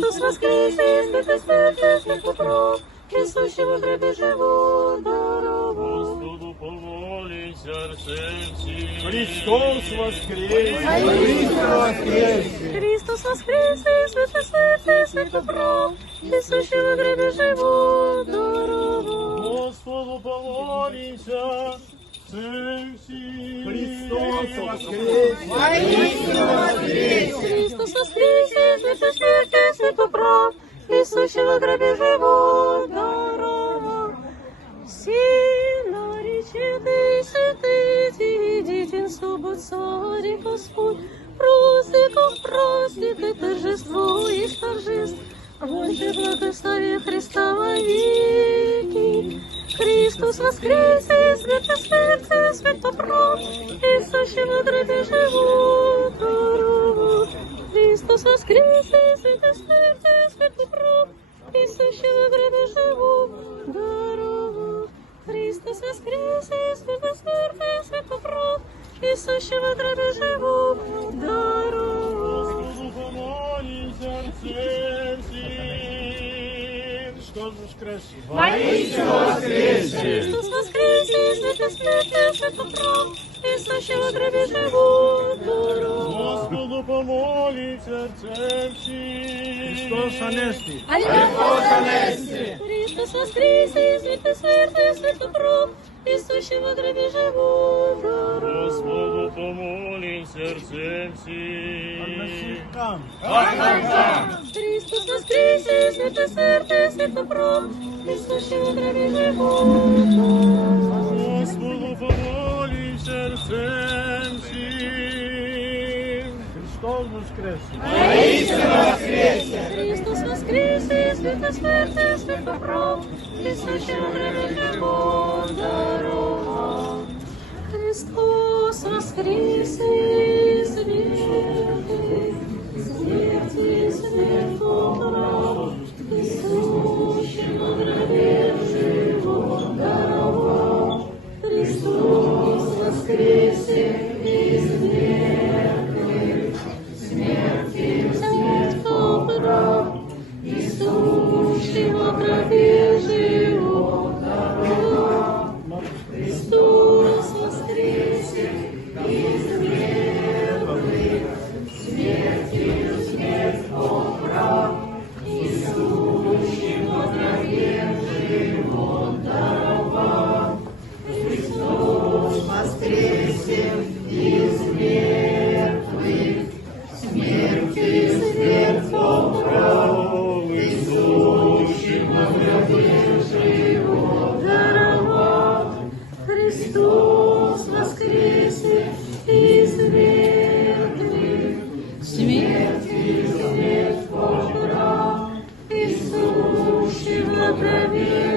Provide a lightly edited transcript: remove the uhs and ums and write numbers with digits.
Христос воскресе, святый смерти, святый пров, и сущего в гробе живот даровал. Господу помолимся, всем всем. Христос воскресе! Христос воскресе, святый смерти, святый пров, и сущего в гробе живот даровал. Господу помолимся, всем всем. Христос воскресе! Христос воскресе, святый смерти, святый прав, и сущего в гробе живот даровал. Сильно речет святый, единство Царь Господь, праздников праздник и торжество и торжеств, Божье благословие Христа во веки. Христос воскресе, святый смерти, святый прав, и сущего в гробе живот даровал. Христос воскресе, святый смерти, святый прав, и сущего в гробе живот даровал. Христос воскресе, святый смерти, святый прав, и сущего в гробе живот даровал. Господу помолимся, всем всем. Христос воскресе! Христос воскресе, святый смерти, святый прав, и сущего в гробе живот даровал. Господу помолимся, всем всем. Христос анести! Христос воскресе, святый смерти, святый прав, и сущего в гробе живот даровал. Господу помолимся, всем всем. Там! Христос воскресе, святый смерти, святый прав, и сущего в гробе живот даровал. Господу помолимся, всем всем. Христос воскресе! Христос воскресе, святый смерти, святый прав, и сущего в гробе живот даровал. Христос воскресе, смерти, смерти, смерть поправ, и сущего в гробе живот даровал. Христос воскресе из мертвых, смерти, смерть поправ, и сущего в гробе живот даровал. Христос воскресе из мертвых, смертью смерть поправ, и сущего в гробе живот даровал. Христос воскресе из мертвых, смертью смерть поправ, и сущего в гробе живот даровал. Христос воскресе из мертвых, смертью смерть поправ, и сущего в гробе